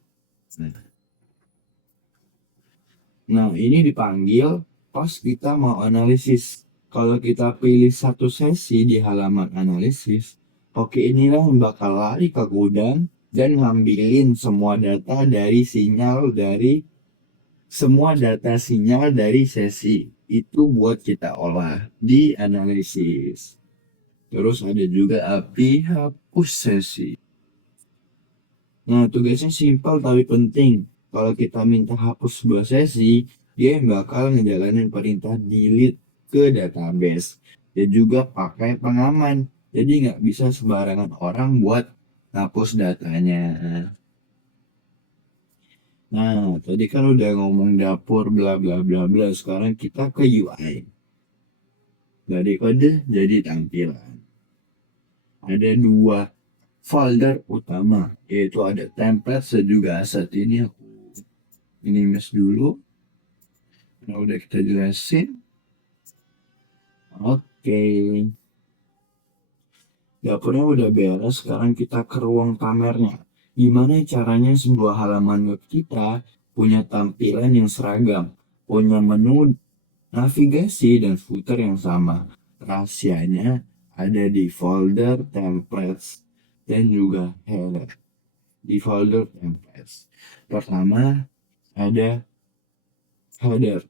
Nah, ini dipanggil pas kita mau analisis. Kalau kita pilih satu sesi di halaman analisis, oke inilah yang bakal lari ke gudang dan ngambilin semua data dari sinyal dari sesi. Itu buat kita olah di analisis. Terus ada juga API hapus sesi. Nah, tugasnya simpel tapi penting. Kalau kita minta hapus sebuah sesi, dia yang bakal ngejalanin perintah delete ke database. Dia juga pakai pengaman, jadi nggak bisa sembarangan orang buat hapus datanya. Nah, tadi kan udah ngomong dapur bla bla bla bla. Sekarang kita ke UI. Dari kode jadi tampilan. Ada dua folder utama, yaitu ada template dan juga asset. Ini aku minimize dulu. Nah, udah kita jelasin. Oke. Dapurnya udah beres, sekarang kita ke ruang pamernya. Gimana caranya sebuah halaman web kita punya tampilan yang seragam, punya menu navigasi dan footer yang sama. Rahasianya ada di folder templates dan juga header. Di folder templates. Pertama ada header.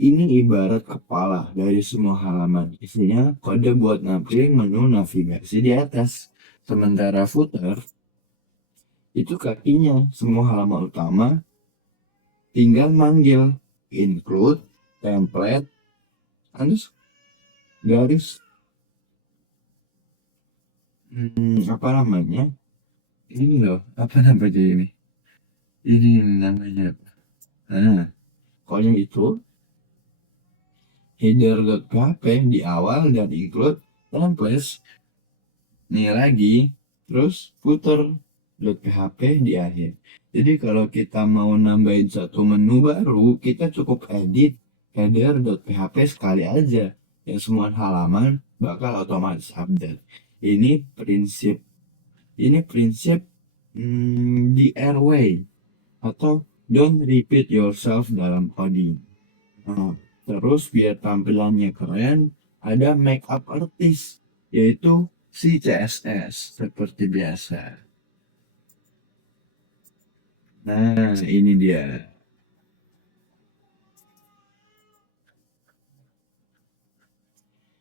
Ini ibarat kepala dari semua halaman. Isinya kode buat nampilin menu navigasi di atas. Sementara footer itu kakinya. Semua halaman utama tinggal manggil include template garis apa namanya? Ini loh, apa namanya ini? Ini namanya. Nah, pokoknya itu header.php di awal dan include templates ini lagi, terus footer.php di akhir. Jadi kalau kita mau nambahin satu menu baru, kita cukup edit header.php sekali aja, yang semua halaman bakal otomatis update. Ini prinsip DRW atau don't repeat yourself dalam coding. Nah, terus biar tampilannya keren, ada makeup artist, yaitu si CSS seperti biasa. Nah, ini dia.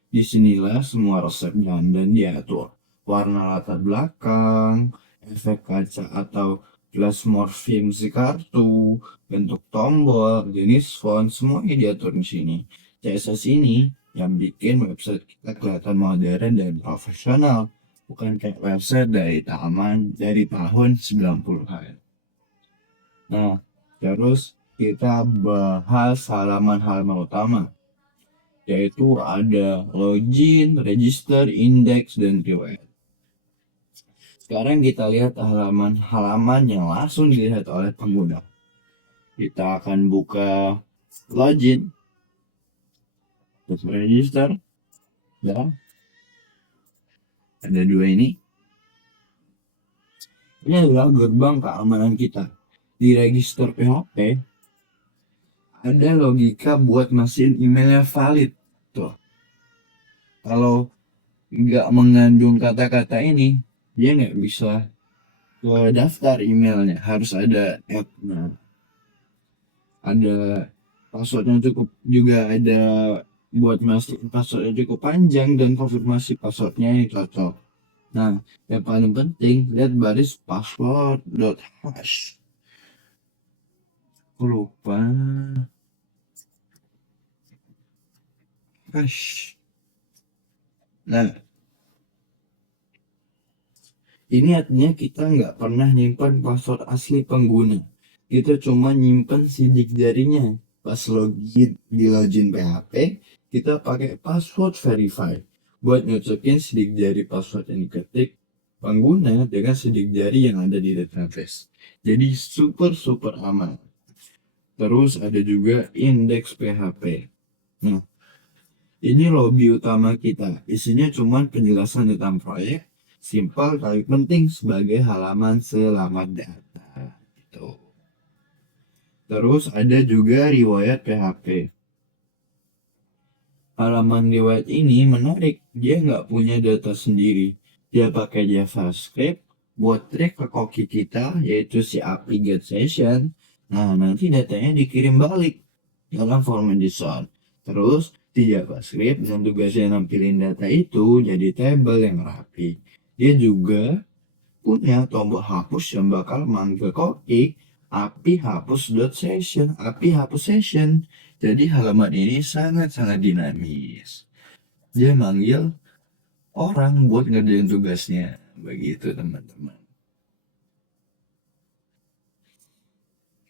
Disinilah semua resep dandan diatur. Warna latar belakang, efek kaca atau flash morphing si kartu, bentuk tombol, jenis font, semuanya diatur di sini. CSS ini yang bikin website kita kelihatan modern dan profesional, bukan kayak website dari tahun 90-an. Nah, terus kita bahas halaman-halaman utama, yaitu ada login, register, index, dan riwayat. Sekarang kita lihat halaman-halaman yang langsung dilihat oleh pengguna. Kita akan buka login. Terus register, dan ada dua ini. Ini adalah gerbang keamanan kita. Di register PHP ada logika buat mesin emailnya valid. Tuh, kalau nggak mengandung kata-kata ini, dia nggak bisa ke daftar emailnya. Harus ada app-nya, ada passwordnya cukup, juga ada buat masuk passwordnya cukup panjang, dan konfirmasi passwordnya yang cocok. Nah, yang paling penting, lihat baris password.hash. Aku lupa. Hash. Nah, ini artinya kita nggak pernah nyimpan password asli pengguna. Kita cuma nyimpan sidik jarinya. Pas login di login PHP, kita pakai password verify buat nyocokin sidik jari password yang diketik pengguna dengan sidik jari yang ada di database. Jadi super aman. Terus ada juga indeks PHP. Nah, ini lobby utama kita. Isinya cuma penjelasan tentang proyek, simpel tapi penting sebagai halaman selamat data. Gitu. Terus ada juga riwayat PHP. Halaman riwayat ini menarik. Dia nggak punya data sendiri. Dia pakai JavaScript buat track ke koki kita, yaitu si API get session. Nah, nanti datanya dikirim balik dalam form JSON. Terus di JavaScript dan tugasnya nampilin data itu jadi table yang rapi. Dia juga punya tombol hapus yang bakal manggil koki API hapus.session, API hapus session. Jadi halaman ini sangat dinamis. Dia manggil orang buat ngerjain tugasnya. Begitu teman-teman.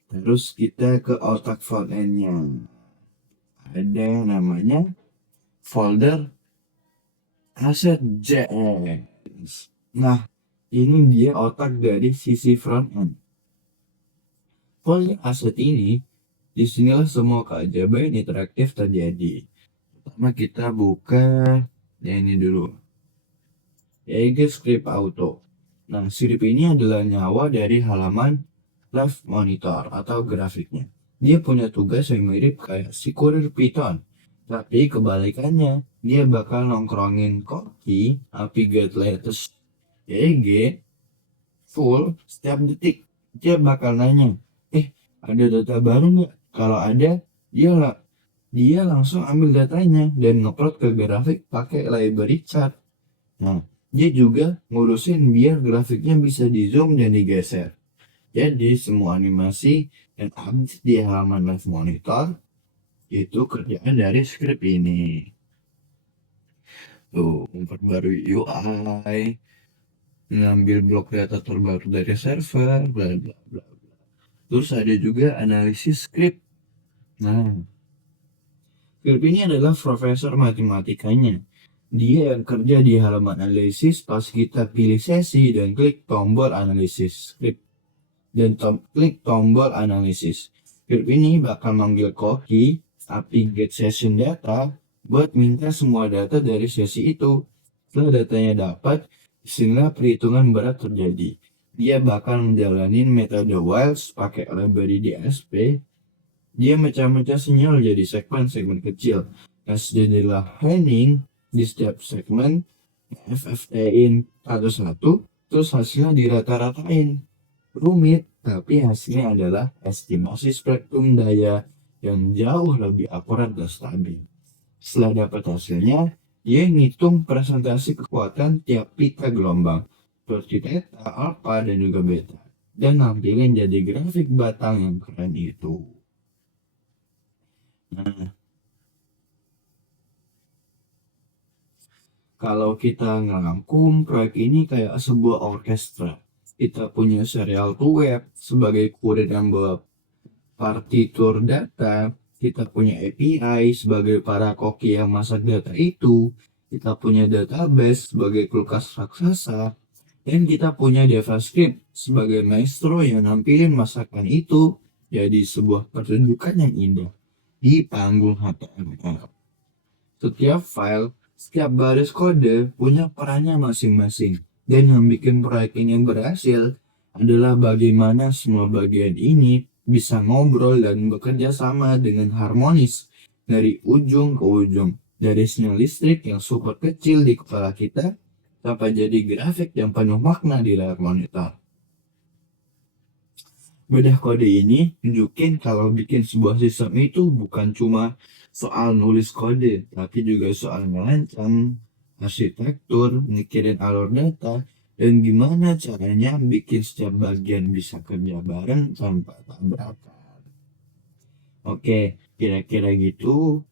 Terus kita ke otak frontend-nya. Ada yang namanya folder asset.js. Nah, ini dia otak dari sisi frontend. Folder asset ini, disinilah semua keajaiban interaktif terjadi. Pertama kita buka yang ini dulu, yaitu script auto. Nah, script ini adalah nyawa dari halaman live monitor atau grafiknya. Dia punya tugas yang mirip kayak si kurir Python, tapi kebalikannya, dia bakal nongkrongin koki API get latest YG full setiap detik. Dia bakal nanya, ada data baru nggak? Kalau ada, dia langsung ambil datanya dan ngupload ke grafik pakai library chart. Nah, dia juga ngurusin biar grafiknya bisa di zoom dan digeser. Jadi semua animasi dan update di halaman live monitor itu kerjaan dari script ini. Tuh, memperbarui UI, mengambil blok data terbaru dari server, bla bla bla. Terus ada juga analisis script. Nah, script ini adalah profesor matematikanya. Dia yang kerja di halaman analisis pas kita pilih sesi dan klik tombol analisis script. Dan klik tombol analisis. Script ini bakal manggil koki API get session data buat minta semua data dari sesi itu. Setelah datanya dapat, disinilah perhitungan berat terjadi. Dia bakal menjalanin metode whiles pakai library DSP. Dia mecah-mecah sinyal jadi segmen-segmen kecil. Kasih jadilah heading di setiap segmen, FFT-in satu-satu, terus hasilnya dirata-ratain. Rumit, tapi hasilnya adalah estimasi spektrum daya yang jauh lebih akurat dan stabil. Setelah dapat hasilnya, dia ngitung presentasi kekuatan tiap pita gelombang, seperti theta, alpha, dan juga beta, dan nampilin jadi grafik batang yang keren itu. Nah, kalau kita ngerangkum proyek ini kayak sebuah orkestra. Kita punya serial to web sebagai kurir yang bawa partitur data. Kita punya API sebagai para koki yang masak data itu. Kita punya database sebagai kulkas raksasa. Dan kita punya JavaScript sebagai maestro yang nampilin masakan itu jadi sebuah pertunjukan yang indah di panggung HTML. Setiap file, setiap baris kode punya perannya masing-masing. Dan yang bikin proyek ini berhasil adalah bagaimana semua bagian ini bisa ngobrol dan bekerja sama dengan harmonis dari ujung ke ujung. Dari sinyal listrik yang super kecil di kepala kita sampai jadi grafik yang penuh makna di layar monitor. Bedah kode ini nunjukin kalau bikin sebuah sistem itu bukan cuma soal nulis kode, tapi juga soal ngerancang arsitektur, mikirin alur data, dan gimana caranya bikin setiap bagian bisa kerja bareng tanpa tabrakan. Oke, kira-kira gitu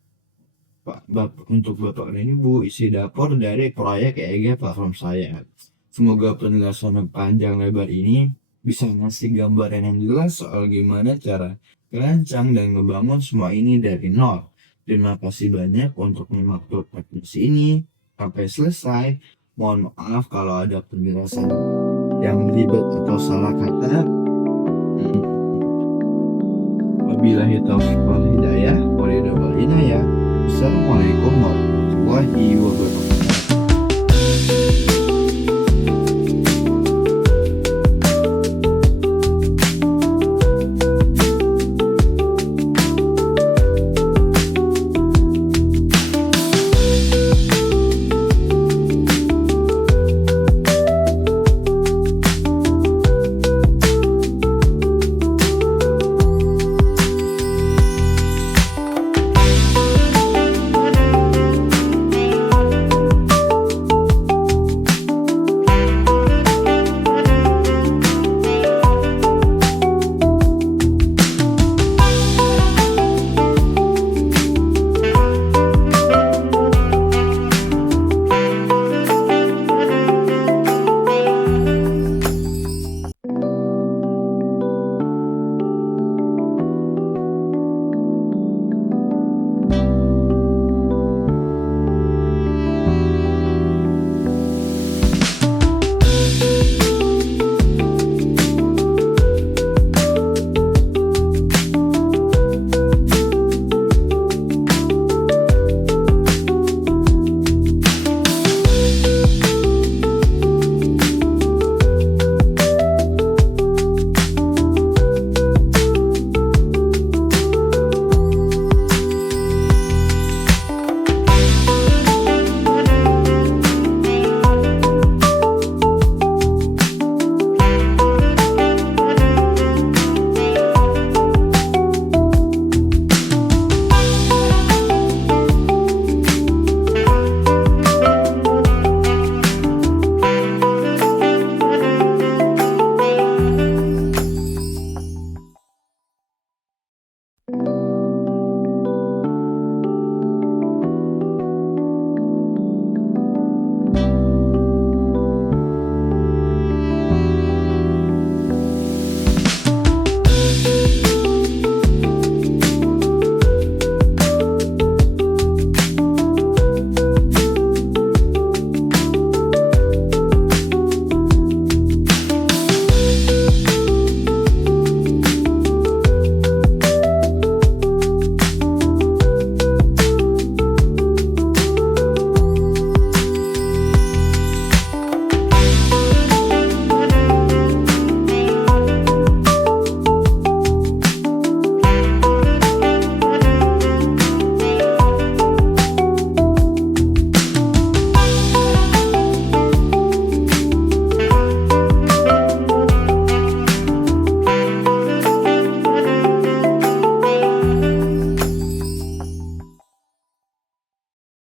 untuk Bapak dan Ibu isi dapur dari proyek EEG platform saya. Semoga penjelasan panjang lebar ini bisa ngasih gambaran yang jelas soal gimana cara merancang dan ngebangun semua ini dari nol. Terima kasih banyak untuk menyimak teknis ini sampai selesai. Mohon maaf kalau ada penjelasan yang ribet atau salah kata. Wabillahi taufiq wal hidayah. Assalamualaikum warahmatullahi wabarakatuh.